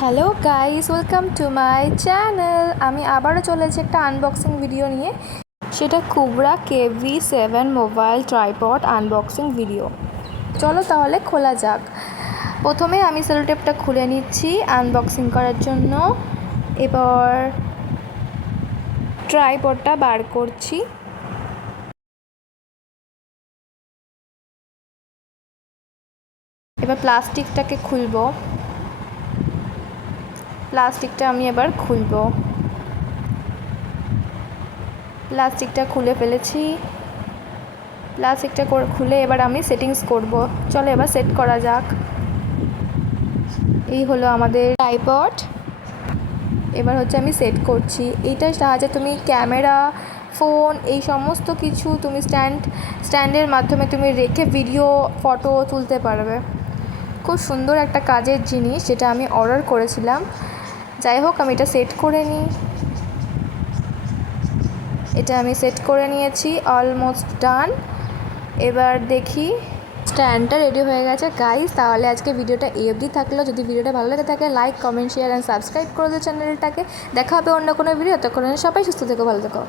Hello guys, welcome to my channel. আমি আবারও চলেছি একটা আনবক্সিং ভিডিও নিয়ে। সেটা কুবরা KV7 mobile tripod unboxing video. চলো তাহলে খোলা যাক। প্রথমে আমি সেলোটেপটা খুলে নিচ্ছি আনবক্সিং করার জন্য। এবার ট্রাইপডটা বার করছি। এবার প্লাস্টিকটাকে খুলবো। প্লাস্টিকটা আমি এবার খুলবো। প্লাস্টিকটা খুলে ফেলেছি। প্লাস্টিকটা খুলে এবার আমি সেটিংস করব। চলো এবার সেট করা যাক। এই হলো আমাদের ট্রাইপড। এবার হচ্ছে আমি সেট করছি। এইটার সাহায্যে তুমি ক্যামেরা, ফোন এই সমস্ত কিছু তুমি স্ট্যান্ডের মাধ্যমে তুমি রেখে ভিডিও, ফটো তুলতে পারবে। খুব সুন্দর একটা কাজের জিনিস, যেটা আমি অর্ডার করেছিলাম। যাই হোক, আমি এটা সেট করে নিই। এটা আমি সেট করে নিয়েছি, অলমোস্ট ডান। এবার দেখি স্ট্যান্ডটা রেডি হয়ে গেছে গাইস। তাহলে আজকে ভিডিওটা এই অবধি থাকলো। যদি ভিডিওটা ভালো লেগে থাকে like, comment, share and subscribe করে দিও চ্যানেলটাকে। দেখা হবে অন্য কোনো ভিডিও। ততক্ষণ সবাই সুস্থ থেকো, ভালো থেকো।